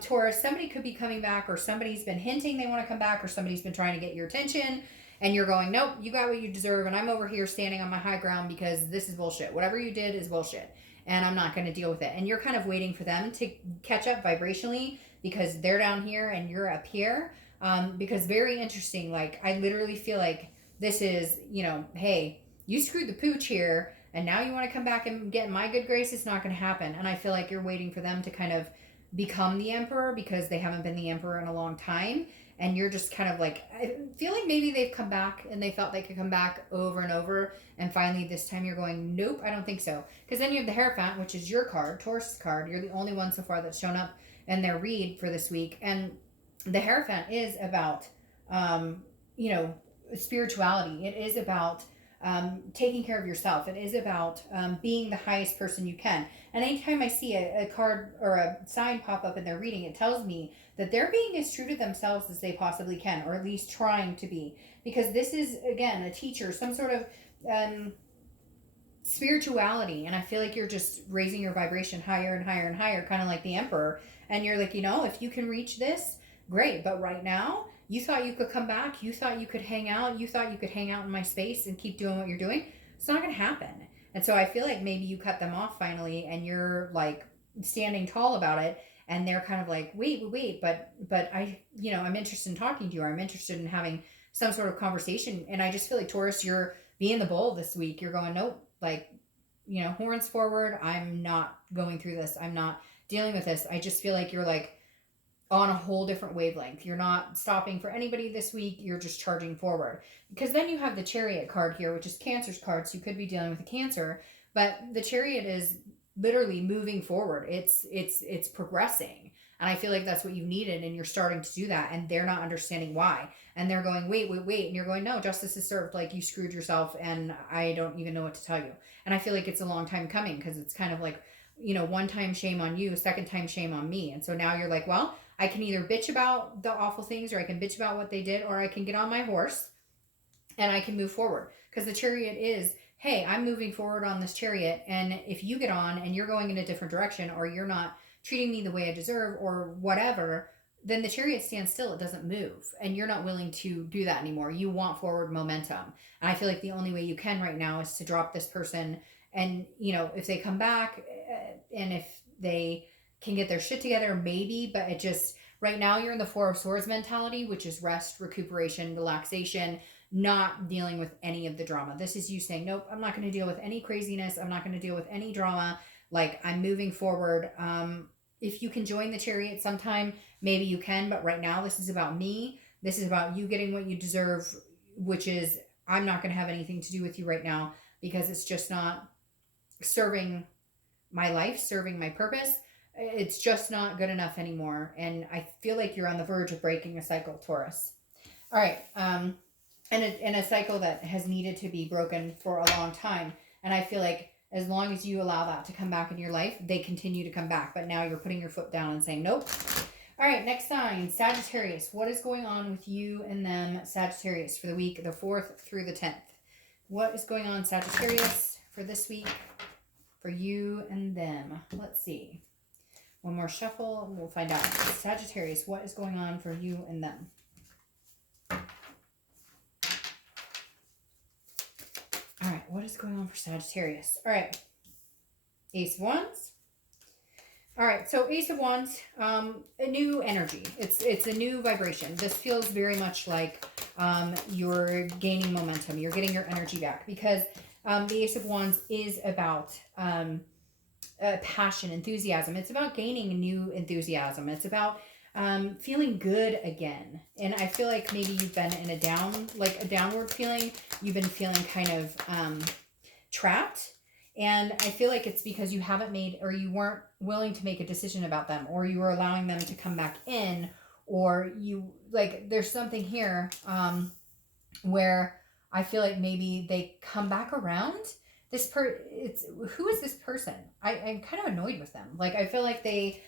Taurus, somebody could be coming back, or somebody's been hinting they want to come back, or somebody's been trying to get your attention, and you're going, nope, you got what you deserve, and I'm over here standing on my high ground because this is bullshit. Whatever you did is bullshit, and I'm not going to deal with it. And you're kind of waiting for them to catch up vibrationally, because they're down here and you're up here. Because very interesting, like, I literally feel like this is, hey, you screwed the pooch here, and now you want to come back and get in my good grace. It's not going to happen. And I feel like you're waiting for them to kind of become the emperor, because they haven't been the emperor in a long time. And you're just kind of like, I feel like maybe they've come back and they felt they could come back over and over. And finally, this time you're going, nope, I don't think so. Because then you have the Hierophant, which is your card, Taurus' card. You're the only one so far that's shown up in their read for this week. And the Hierophant is about, spirituality. It is about taking care of yourself. It is about being the highest person you can. And anytime I see a card or a sign pop up in their reading, it tells me that they're being as true to themselves as they possibly can, or at least trying to be. Because this is, again, a teacher, some sort of spirituality. And I feel like you're just raising your vibration higher and higher and higher, kind of like the Emperor. And you're like, if you can reach this, great. But right now, you thought you could come back. You thought you could hang out. You thought you could hang out in my space and keep doing what you're doing. It's not going to happen. And so I feel like maybe you cut them off finally, and you're like standing tall about it. And they're kind of like, wait, but I, I'm interested in talking to you, or I'm interested in having some sort of conversation. And I just feel like, Taurus, you're being the bull this week. You're going, nope, like, horns forward. I'm not going through this. I'm not dealing with this. I just feel like you're like on a whole different wavelength. You're not stopping for anybody this week. You're just charging forward. Because then you have the Chariot card here, which is Cancer's card. So you could be dealing with a Cancer, but the Chariot is literally moving forward. It's progressing. And I feel like that's what you needed, and you're starting to do that, and they're not understanding why. And they're going, wait. And you're going, no, justice is served. Like, you screwed yourself, and I don't even know what to tell you. And I feel like it's a long time coming, because it's kind of like, one time shame on you, second time shame on me. And so now you're like, well, I can either bitch about the awful things, or I can bitch about what they did, or I can get on my horse and I can move forward. Because the Chariot is, hey, I'm moving forward on this Chariot, and if you get on and you're going in a different direction, or you're not treating me the way I deserve, or whatever, then the Chariot stands still. It doesn't move, and you're not willing to do that anymore. You want forward momentum. And I feel like the only way you can right now is to drop this person. And, if they come back, and if they can get their shit together, maybe, but it just, right now you're in the Four of Swords mentality, which is rest, recuperation, relaxation, not dealing with any of the drama. This is you saying, nope, I'm not going to deal with any craziness. I'm not going to deal with any drama. Like, I'm moving forward. If you can join the Chariot sometime, maybe you can, but right now this is about me. This is about you getting what you deserve, which is, I'm not going to have anything to do with you right now, because it's just not serving my life, serving my purpose. It's just not good enough anymore. And I feel like you're on the verge of breaking a cycle, Taurus. All right. And a cycle that has needed to be broken for a long time. And I feel like as long as you allow that to come back in your life, they continue to come back. But now you're putting your foot down and saying, nope. All right, next sign, Sagittarius. What is going on with you and them, Sagittarius, for the week, the 4th through the 10th? What is going on, Sagittarius, for this week, for you and them? Let's see. One more shuffle, and we'll find out. Sagittarius, what is going on for you and them? All right, what is going on for Sagittarius? All right, Ace of Wands. All right, so Ace of Wands, a new energy. It's a new vibration. This feels very much like you're gaining momentum. You're getting your energy back, because The Ace of Wands is about passion, enthusiasm. It's about gaining new enthusiasm. It's about feeling good again. And I feel like maybe you've been in a downward feeling. You've been feeling kind of trapped. And I feel like it's because you haven't made, or you weren't willing to make a decision about them, or you were allowing them to come back in, or you, like, there's something here where I feel like maybe they come back around. Who is this person? I'm kind of annoyed with them. Like, I feel like they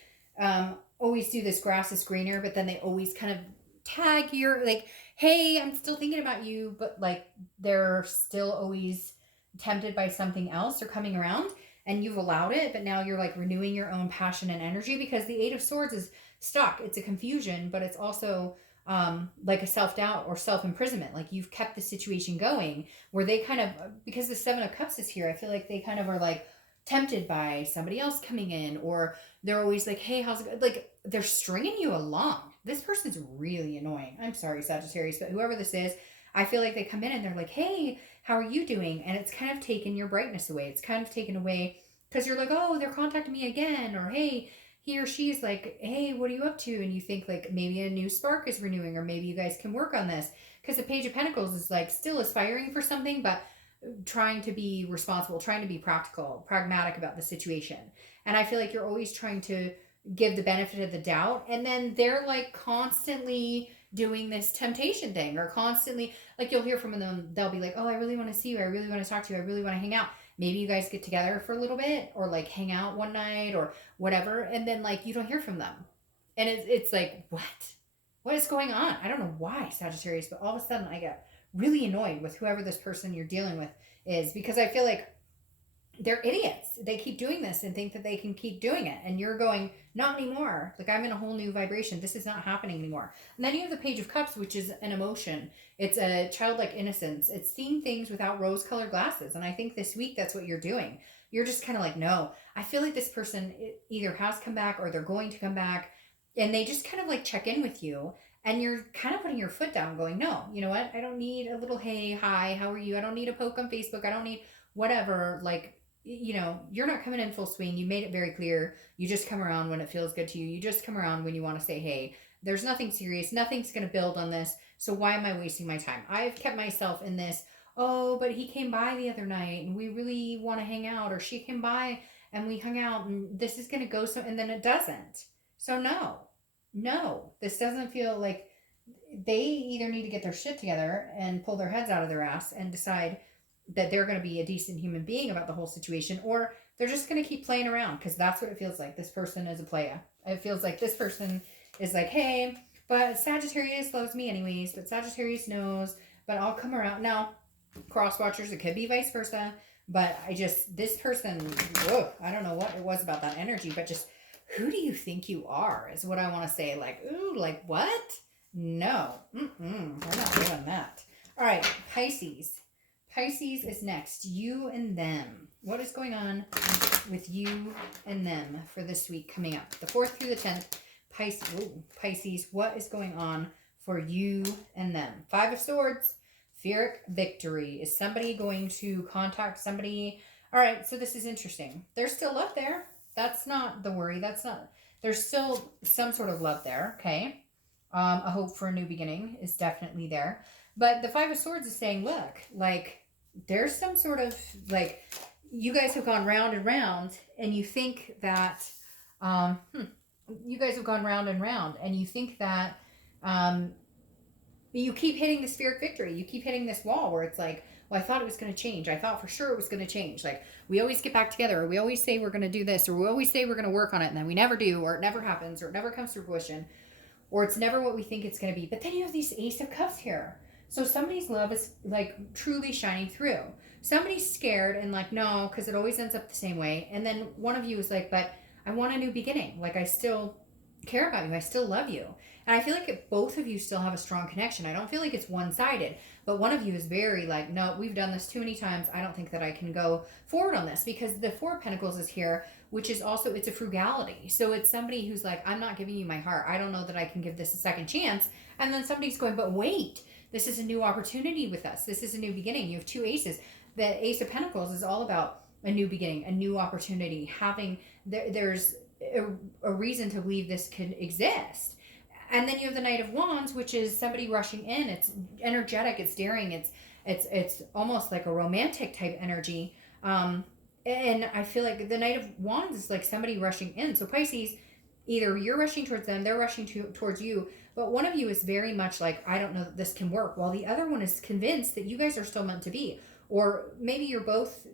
always do this grass is greener, but then they always kind of tag your, like, hey, I'm still thinking about you, but like they're still always tempted by something else or coming around, and you've allowed it, but now you're like renewing your own passion and energy, because the Eight of Swords is stuck. It's a confusion, but it's also like a self-doubt or self-imprisonment. Like, you've kept the situation going where they kind of, because the Seven of Cups is here, I feel like they kind of are like tempted by somebody else coming in, or they're always like, hey, how's it going? Like, they're stringing you along. This person's really annoying. I'm sorry, Sagittarius, but whoever this is, I feel like they come in and they're like, hey, how are you doing? And it's kind of taken your brightness away. It's kind of taken away, because you're like, oh, they're contacting me again. Or, hey, he or she's like, hey, what are you up to? And you think like maybe a new spark is renewing, or maybe you guys can work on this. Because the Page of Pentacles is like still aspiring for something, but trying to be responsible, trying to be practical, pragmatic about the situation. And I feel like you're always trying to give the benefit of the doubt. And then they're like constantly doing this temptation thing, or constantly, like, you'll hear from them, they'll be like, oh, I really want to see you, I really want to talk to you, I really want to hang out. Maybe you guys get together for a little bit, or like hang out one night or whatever, and then like you don't hear from them. And it's like, what is going on? I don't know why, Sagittarius, but all of a sudden I get really annoyed with whoever this person you're dealing with is, because I feel like they're idiots. They keep doing this and think that they can keep doing it. And you're going, not anymore. Like, I'm in a whole new vibration. This is not happening anymore. And then you have the Page of Cups, which is an emotion. It's a childlike innocence. It's seeing things without rose-colored glasses. And I think this week that's what you're doing. You're just kind of like, no. I feel like this person either has come back or they're going to come back. And they just kind of like check in with you. And you're kind of putting your foot down going, no, you know what? I don't need a little, hey, hi, how are you? I don't need a poke on Facebook. I don't need whatever. Like, you know, you're not coming in full swing. You made it very clear. You just come around when it feels good to you. You just come around when you want to say, hey, there's nothing serious. Nothing's going to build on this. So why am I wasting my time? I've kept myself in this, oh, but he came by the other night and we really want to hang out, or she came by and we hung out and this is going to go so, and then it doesn't. So no, this doesn't feel like, they either need to get their shit together and pull their heads out of their ass and decide that they're going to be a decent human being about the whole situation, or they're just going to keep playing around, because that's what it feels like. This person is a playa. It feels like this person is like, hey, but Sagittarius loves me anyways, but Sagittarius knows, but I'll come around. Now, cross watchers, it could be vice versa, but this person, whoa, I don't know what it was about that energy, but just, who do you think you are is what I want to say. Like, ooh, like what? No, we're not doing that. All right, Pisces. Pisces is next. You and them. What is going on with you and them for this week coming up? The 4th through the 10th. Pisces, what is going on for you and them? 5 of Swords. Pyrrhic victory. Is somebody going to contact somebody? All right, so this is interesting. There's still love there. That's not the worry. There's still some sort of love there, okay? A hope for a new beginning is definitely there. But the 5 of Swords is saying, look, like, there's some sort of, like, you guys have gone round and round, and you think that, you guys have gone round and round, and you think that, you keep hitting the Pyrrhic victory. You keep hitting this wall where it's like, well, I thought it was going to change. I thought for sure it was going to change. Like, we always get back together, or we always say we're going to do this, or we always say we're going to work on it, and then we never do, or it never happens, or it never comes to fruition, or it's never what we think it's going to be. But then you have these Ace of Cups here. So somebody's love is like truly shining through. Somebody's scared and like, no, because it always ends up the same way. And then one of you is like, but I want a new beginning. Like, I still care about you. I still love you. And I feel like if both of you still have a strong connection. I don't feel like it's one-sided, but one of you is very like, no, we've done this too many times. I don't think that I can go forward on this, because the 4 of Pentacles is here, which is also, it's a frugality. So it's somebody who's like, I'm not giving you my heart. I don't know that I can give this a second chance. And then somebody's going, but wait, this is a new opportunity with us. This is a new beginning. You have 2 aces. the Ace of Pentacles is all about a new beginning, a new opportunity, having, there's a reason to believe this can exist. And then you have the Knight of Wands, which is somebody rushing in. It's energetic, it's daring, it's almost like a romantic type energy. And I feel like the Knight of Wands is like somebody rushing in. So Pisces, either you're rushing towards them, they're rushing towards you, but one of you is very much like, I don't know that this can work, while the other one is convinced that you guys are still meant to be. Or maybe you both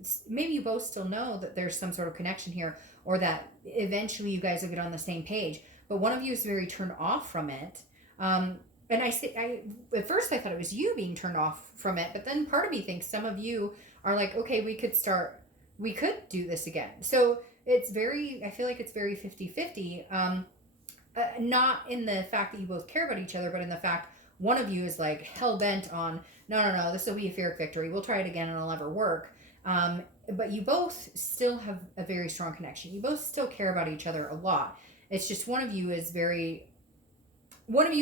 still know that there's some sort of connection here, or that eventually you guys will get on the same page. But one of you is very turned off from it. And at first I thought it was you being turned off from it, but then part of me thinks some of you are like, okay, we could do this again. So I feel like it's very 50-50. Not in the fact that you both care about each other, but in the fact one of you is like hell-bent on, no, this will be a Pyrrhic victory. We'll try it again and it'll never work. But you both still have a very strong connection. You both still care about each other a lot. It's just one of you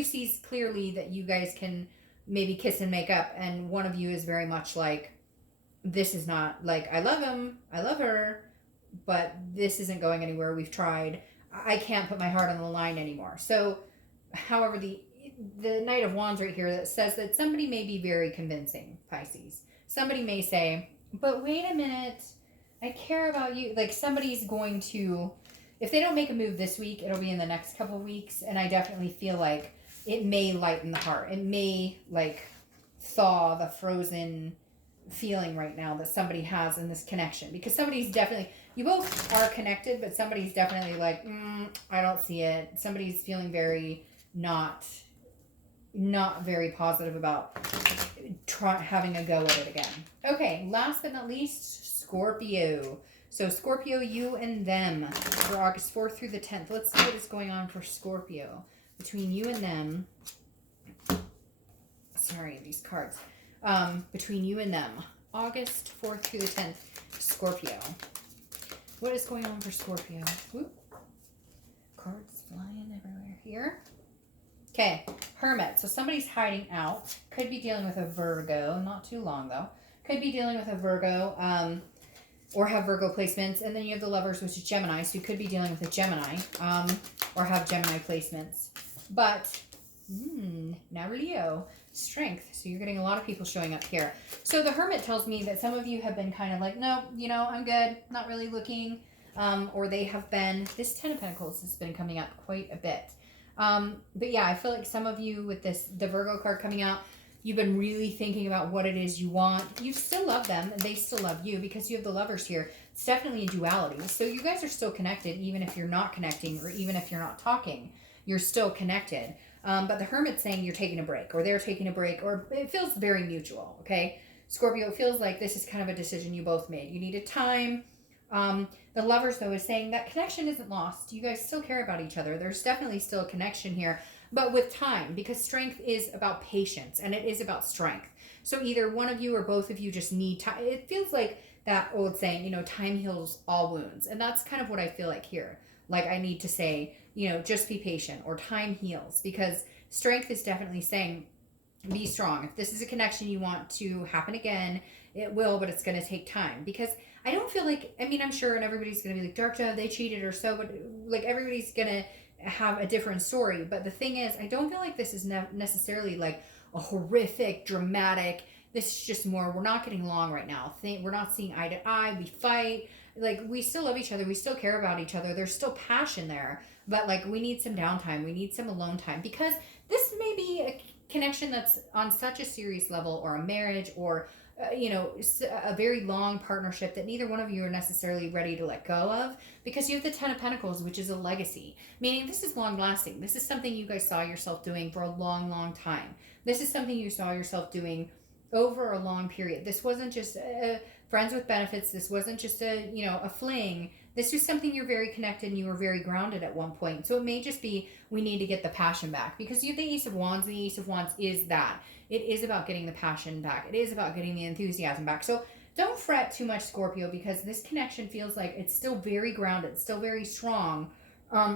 sees clearly that you guys can maybe kiss and make up, and one of you is very much like, this is not, like, I love him, I love her, but this isn't going anywhere. We've tried. I can't put my heart on the line anymore. So, however, the Knight of Wands right here that says that somebody may be very convincing, Pisces. Somebody may say, but wait a minute, I care about you. Like, somebody's going to, if they don't make a move this week, it'll be in the next couple of weeks. And I definitely feel like it may lighten the heart. It may, like, thaw the frozen feeling right now that somebody has in this connection. Because somebody's definitely, you both are connected, but somebody's definitely like, I don't see it. Somebody's feeling very not very positive about having a go at it again. Okay, last but not least, Scorpio. So Scorpio, you and them for August 4th through the 10th. Let's see what is going on for Scorpio between you and them. Sorry, these cards. Between you and them. August 4th through the 10th, Scorpio. What is going on for Scorpio? Whoop. Cards flying everywhere here. Okay, Hermit. So somebody's hiding out. Could be dealing with a Virgo. Not too long, though. Could be dealing with a Virgo. Or have Virgo placements. And then you have the Lovers, which is Gemini. So you could be dealing with a Gemini. Or have Gemini placements. But, now Leo. Strength. So you're getting a lot of people showing up here. So the Hermit tells me that some of you have been kind of like, no, I'm good. Not really looking. Or they have been. This Ten of Pentacles has been coming up quite a bit. But yeah, I feel like some of you with the Virgo card coming out, you've been really thinking about what it is you want. You still love them and they still love you because you have the Lovers here. It's definitely a duality. So you guys are still connected, even if you're not connecting or even if you're not talking, you're still connected. But the Hermit's saying you're taking a break or they're taking a break, or it feels very mutual. Okay. Scorpio, it feels like this is kind of a decision you both made. You needed time. The Lovers, though, is saying that connection isn't lost. You guys still care about each other. There's definitely still a connection here, but with time, because strength is about patience and it is about strength. So either one of you or both of you just need time. It feels like that old saying, time heals all wounds. And that's kind of what I feel like here. Like I need to say, just be patient, or time heals, because strength is definitely saying, be strong. If this is a connection you want to happen again, it will, but it's going to take time. Because I don't feel like, I'm sure, and everybody's going to be like, Dark Dove, they cheated or so, but like everybody's going to have a different story. But the thing is, I don't feel like this is necessarily like a horrific, dramatic, this is just more, we're not getting along right now. We're not seeing eye to eye, we fight. Like, we still love each other, we still care about each other, there's still passion there, but like, we need some downtime, we need some alone time, because this may be a connection that's on such a serious level, or a marriage, or a very long partnership that neither one of you are necessarily ready to let go of, because you have the Ten of Pentacles, which is a legacy, meaning this is long lasting. This is something you guys saw yourself doing for a long, long time. This is something you saw yourself doing over a long period. This wasn't just friends with benefits. This wasn't just a fling. This was something you're very connected and you were very grounded at one point. So it may just be, we need to get the passion back, because you have the Ace of Wands, and the Ace of Wands is that. It is about getting the passion back. It is about getting the enthusiasm back. So don't fret too much, Scorpio, because this connection feels like it's still very grounded, still very strong.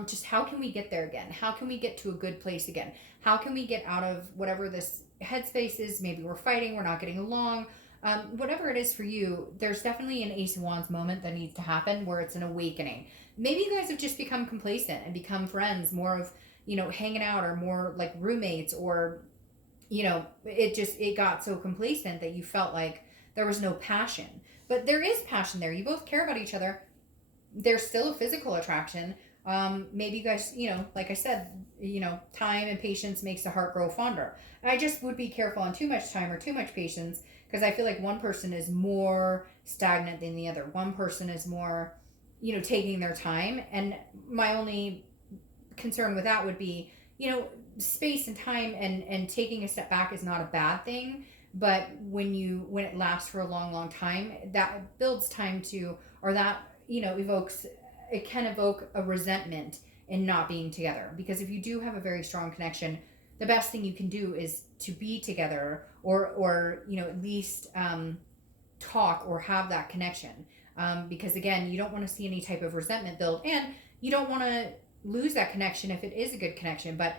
Just how can we get there again? How can we get to a good place again? How can we get out of whatever this headspace is? Maybe we're fighting, we're not getting along. Whatever it is for you, there's definitely an Ace of Wands moment that needs to happen where it's an awakening. Maybe you guys have just become complacent and become friends, more of, hanging out, or more like roommates, or, it got so complacent that you felt like there was no passion. But there is passion there. You both care about each other. There's still a physical attraction. Maybe you guys, like I said, time and patience makes the heart grow fonder. And I just would be careful on too much time or too much patience, because I feel like one person is more stagnant than the other. One person is more, taking their time. And my only concern with that would be, space and time, and taking a step back is not a bad thing. But when it lasts for a long, long time, that builds time to, or that, it can evoke a resentment in not being together. Because if you do have a very strong connection, the best thing you can do is to be together, or at least talk or have that connection. Because again, you don't want to see any type of resentment build, and you don't want to lose that connection if it is a good connection. But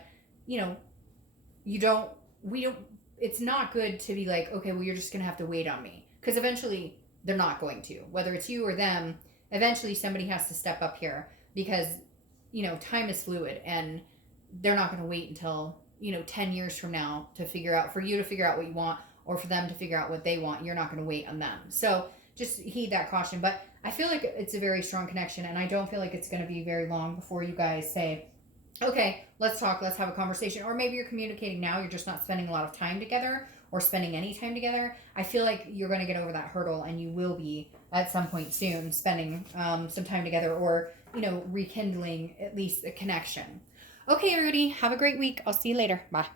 it's not good to be like, okay, well, you're just gonna have to wait on me, because eventually they're not going to, whether it's you or them. Eventually somebody has to step up here, because time is fluid, and they're not going to wait until 10 years from now for you to figure out what you want, or for them to figure out what they want. You're not going to wait on them. So just heed that caution. But I feel like it's a very strong connection, and I don't feel like it's going to be very long before you guys say, okay, let's talk, let's have a conversation. Or maybe you're communicating now, you're just not spending a lot of time together, or spending any time together. I feel like you're going to get over that hurdle, and you will be at some point soon spending some time together, or rekindling at least a connection. Okay, everybody, have a great week. I'll see you later. Bye.